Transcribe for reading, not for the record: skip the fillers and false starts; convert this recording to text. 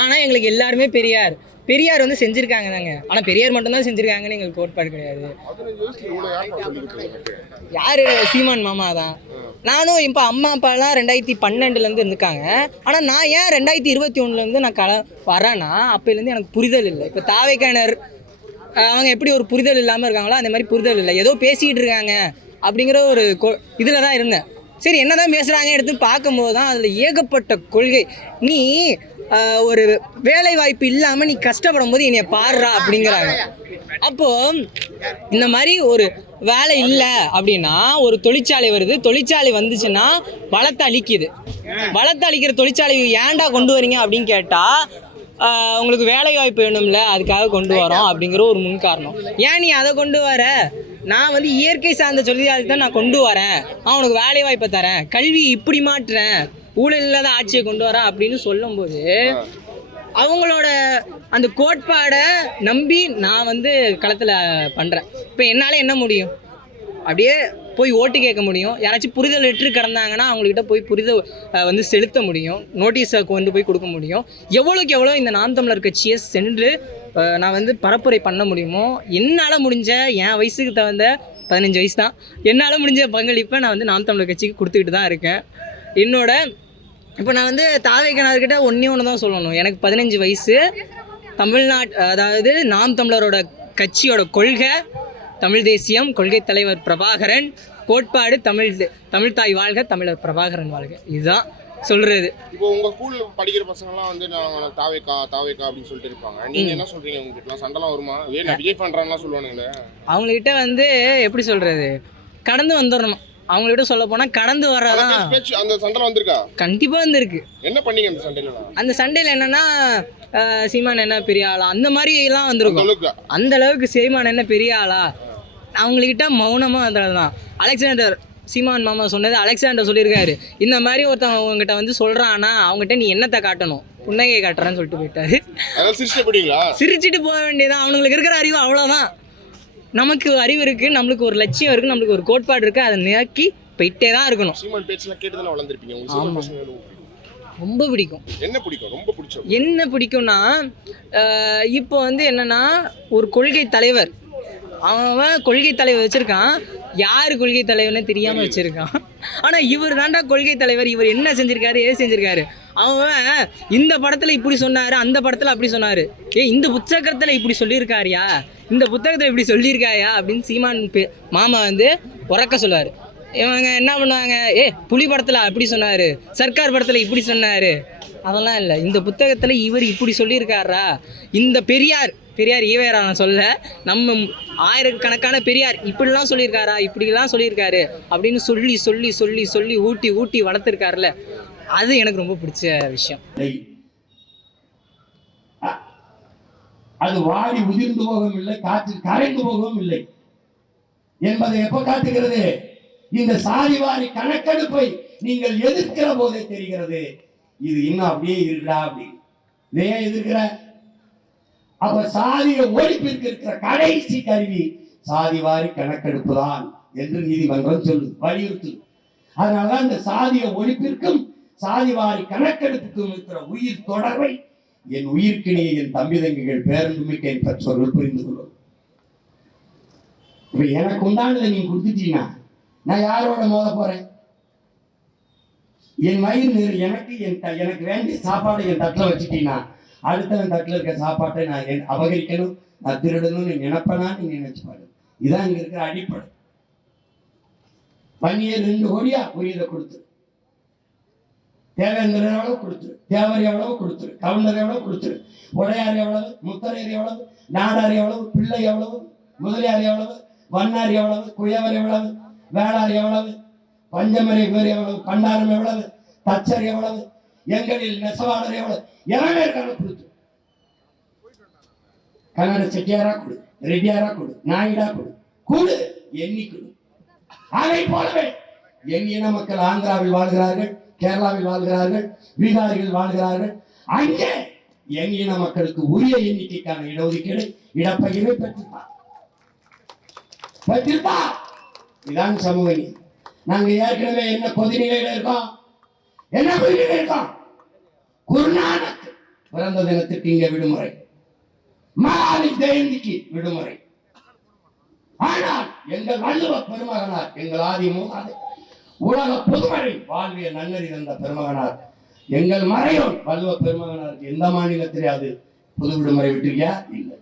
ஆனால் எங்களுக்கு எல்லாருமே பெரியார் பெரியார் வந்து செஞ்சுருக்காங்க தாங்க. ஆனால் பெரியார் மட்டும்தான் செஞ்சுருக்காங்கன்னு எங்களுக்கு கோட்பாடு கிடையாது. யார்? சீமான் மாமா தான். நானும் இப்போ அம்மா அப்பாலாம் 2012 இருந்துக்காங்க. ஆனால் நான் ஏன் 2021 நான் வரேன்னா அப்போலேருந்து எனக்கு புரிதல் இல்லை. இப்போ தாவேக்கானர் அவங்க எப்படி ஒரு புரிதல் இல்லாமல் இருக்காங்களோ அந்த மாதிரி புரிதல் இல்லை. ஏதோ பேசிகிட்டு இருக்காங்க அப்படிங்கிற ஒரு இதில் தான் இருந்தேன். சரி என்ன தான் பேசுகிறாங்க எடுத்து பார்க்கும்போது தான் அதில் ஏகப்பட்ட கொள்கை. நீ ஒரு வேலை வாய்ப்பு இல்லாமல் நீ கஷ்டப்படும் போது என்னைய பாடுறா அப்படிங்கிறாங்க. அப்போது இந்த மாதிரி ஒரு வேலை இல்லை அப்படின்னா ஒரு தொழிற்சாலை வருது, தொழிற்சாலை வந்துச்சுன்னா வளத்தை அழிக்குது. வளத்தை அழிக்கிற தொழிற்சாலை ஏன்டா கொண்டு வரீங்க அப்படின்னு கேட்டால் உங்களுக்கு வேலை வாய்ப்பு வேணும்ல, அதுக்காக கொண்டு வரோம் அப்படிங்கிற ஒரு முன் காரணம். ஏன் நீ அதை கொண்டு வர? நான் வந்து இயற்கை சார்ந்த தொழிலாளி தான் நான் கொண்டு வரேன், நான் உனக்கு வேலை வாய்ப்பை தரேன், கல்வி இப்படி மாற்றுறேன், ஊழல் இல்லாத ஆட்சியை கொண்டு வரேன் அப்படின்னு சொல்லும்போது அவங்களோட அந்த கோட்பாடை நம்பி நான் வந்து களத்தில் பண்ணுறேன். இப்போ என்னால் என்ன முடியும்? அப்படியே போய் ஓட்டு கேட்க முடியும். யாராச்சும் புரிதல் லெட்ரு கிடந்தாங்கன்னா அவங்கக்கிட்ட போய் புரிதல் வந்து செலுத்த முடியும், நோட்டீஸை கொண்டு போய் கொடுக்க முடியும். எவ்வளோக்கு எவ்வளோ இந்த நாம் தமிழர் கட்சியை சென்று நான் வந்து பரப்புரை பண்ண முடியுமோ என்னால் முடிஞ்ச, என் வயசுக்கு தகுந்த 15 வயசு தான், என்னால் முடிஞ்ச பங்களிப்பை நான் வந்து நாம் தமிழர் கட்சிக்கு கொடுத்துக்கிட்டு தான் இருக்கேன். இப்போ நான் வந்து தாவேக்கானர்கிட்ட ஒன்று தான் சொல்லணும். எனக்கு 15 வயசு. அதாவது நாம் தமிழரோட கட்சியோட கொள்கை தமிழ் தேசியம், கொள்கை தலைவர் பிரபாகரன், கோட்பாடு தமிழ் தாய் வாழ்க, தமிழர் பிரபாகரன் வாழ்க, இதுதான் சொல்றது. இப்போ உங்க ஸ்கூல் படிக்கிற பசங்கலாம் வந்து நான் தாவேக்கா அப்படின்னு சொல்லிட்டு இருப்பாங்க. நீங்க என்ன சொல்றீங்க? உங்ககிட்ட சண்டைலாம் வருமா? ஏன் விஜய் பண்றாங்கலாம் சொல்லுவானுங்களே. அவங்ககிட்ட வந்து எப்படி சொல்றது, கடந்து வந்துடணும். அவங்ககிட்ட சொல்ல போனா கடந்து வர்றதான். அந்த சண்டை வந்திருக்கா? கண்டிப்பா வந்திருக்கு. என்ன பண்ணீங்க அந்த சண்டையில? அந்த சண்டையில என்னன்னா சீமான் என்ன பெரிய ஆளா அந்த மாதிரி எல்லாம் வந்திருக்கும். அந்த அளவுக்கு சீமான் என்ன பெரிய ஆளா அவங்ககிட்ட மௌனமாக வந்தது தான். அலெக்சாண்டர் சீமான் மாமா சொன்னது அலெக்சாண்டர் சொல்லியிருக்காரு, இந்த மாதிரி ஒருத்தன் அவங்ககிட்ட வந்து சொல்கிறான்னா அவங்ககிட்ட நீ என்னத்தை காட்டணும், புன்னகையை காட்டுறான்னு சொல்லிட்டு போயிட்டாரு. சிரிச்சுட்டு போக வேண்டியதான். அவங்களுக்கு இருக்கிற அறிவு அவ்வளோதான். நமக்கு அறிவு இருக்குது, நம்மளுக்கு ஒரு லட்சியம் இருக்குது, நம்மளுக்கு ஒரு கோட்பாடு இருக்குது, அதை நோக்கி போயிட்டே தான் இருக்கணும். ரொம்ப பிடிக்கும். என்ன பிடிக்கும்னா இப்போ வந்து என்னன்னா ஒரு கொள்கை தலைவர், அவன் கொள்கை தலைவர் வச்சிருக்கான், யார் கொள்கை தலைவர்னு தெரியாம வச்சிருக்கான். ஆனா இவர் தாண்டா கொள்கை தலைவர், இவர் என்ன செஞ்சிருக்காரு, ஏது செஞ்சிருக்காரு. அவன் இந்த படத்துல இப்படி சொன்னாரு, அந்த படத்துல அப்படி சொன்னாரு, இந்த புத்தகத்துல இப்படி சொல்லியிருக்காருயா, இந்த புத்தகத்துல இப்படி சொல்லியிருக்காயா அப்படின்னு சீமான் மாமா வந்து உறக்க சொல்லுவாரு. இவங்க என்ன பண்ணுவாங்க, புலி படத்துல அப்படி சொன்னாரு, சர்க்கார் படத்துல இப்படி சொன்னாரு, அதெல்லாம் இல்லை, இந்த புத்தகத்தில் இவர் இப்படி சொல்லியிருக்காரா, இந்த பெரியார் ஈவேரா சொல்ல, நம்ம ஆயிரக்கணக்கான பெரியார் இப்படிலாம் சொல்லியிருக்காரா, இப்படிலாம் சொல்லியிருக்காரு அப்படின்னு சொல்லி சொல்லி சொல்லி சொல்லி ஊட்டி ஊட்டி வளர்த்துருக்காருல, அது எனக்கு ரொம்ப பிடிச்ச விஷயம். அது வாடி உதிர்ந்து போகவும் இல்லை, காற்றில் கரைந்து போகவும் இல்லை என்பதை எப்ப காட்டுகிறது? இந்த சாதிவாரி கணக்கெடுப்பை நீங்கள் எதிர்க்கிற போதே தெரிகிறது. இது இன்னும் அப்படியே இருக்குடா அப்படின்னு. இதையே எதிர்க்கிற? அப்ப சாதிய ஒழிப்பிற்கு இருக்கிற கடைசி கருவி சாதிவாரி கணக்கெடுப்பு தான் என்று நீதிமன்றம் சொல்லுது, வலியுறுத்து. அதனாலதான் இந்த சாதிய ஒழிப்பிற்கும் சாதிவாரி கணக்கெடுப்புக்கும் இருக்கிற உயிர் தொடர்பை என் உயிர்க்கிணிய என் தம்பி தங்கிகள் பேரன்புமிக்க என் பெற்றோர்கள் புரிந்து கொள்ளும். இப்ப எனக்கு உண்டானதை நீங்க கொடுத்துட்டீங்கன்னா நான் யாரோட மோத போறேன்? என் வயிறு எனக்கு வேண்டிய சாப்பாடு என் தட்டில் வச்சுட்டீங்கன்னா அடுத்தவன் தட்டில் இருக்க சாப்பாட்டை நான் அபகரிக்கணும், நான் திருடணும்னு நினைப்பனா நீங்க நினைச்சு பாரு. இதான் இங்க இருக்கிற அடிப்படை. பன்னியர் 2 கோடியா உரியதை கொடுத்துரு, தேவேந்திர எவ்வளவு கொடுத்துரு, தேவர் எவ்வளவு கொடுத்துரு, கவுண்டர் எவ்வளவு கொடுத்துரு, உடையார் எவ்வளவு, முத்தரையர் எவ்வளவு, நாடார் எவ்வளவு, பிள்ளை எவ்வளவு, முதலியார் எவ்வளவு, வண்ணார் எவ்வளவு, குயவர் எவ்வளவு, வேளார் எவ்வளவு, பஞ்சமரை பேர் எவ்வளவு, பண்டாரம் எவ்வளவு, தச்சர் எவ்வளவு, எங்களில் நெசவாளர் எவ்வளவு, எல்லாமே இருக்காங்க கொடுத்து. கன்னட செட்டியாரா கொடு, ரெட்டியாரா கொடு, நாயுடா கொடு, கூடு எண்ணி கொடு. அதை போலவே என் இன மக்கள் ஆந்திராவில் வாழ்கிறார்கள், கேரளாவில் வாழ்கிறார்கள், பீகாரில் வாழ்கிறார்கள். அங்கே என் இன மக்களுக்கு உரிய எண்ணிக்கைக்கான இடஒதுக்கீடு இடப்பகிர்வை பெற்றிருப்பா. இதான் சமூக நீதி. நாங்க ஏற்கனவே என்ன கொதிநிலையில இருக்கோம், என்ன கொதிநிலை இருக்கோம்? குருநானக் பிறந்த தினத்துக்கு இங்க விடுமுறை, மகாவீர் ஜெயந்திக்கு விடுமுறை. ஆனால் எங்கள் வள்ளுவ பெருமகனார், எங்கள் ஆதி மூதாதை உலக பொதுமறை வாழ்வியல் நன்னறி தந்த பெருமகனார் எங்கள் மறையோன் வள்ளுவ பெருமகனாருக்கு எந்த மாநிலத்திலே அது பொது விடுமுறை விட்டுருக்கியா? இல்லை.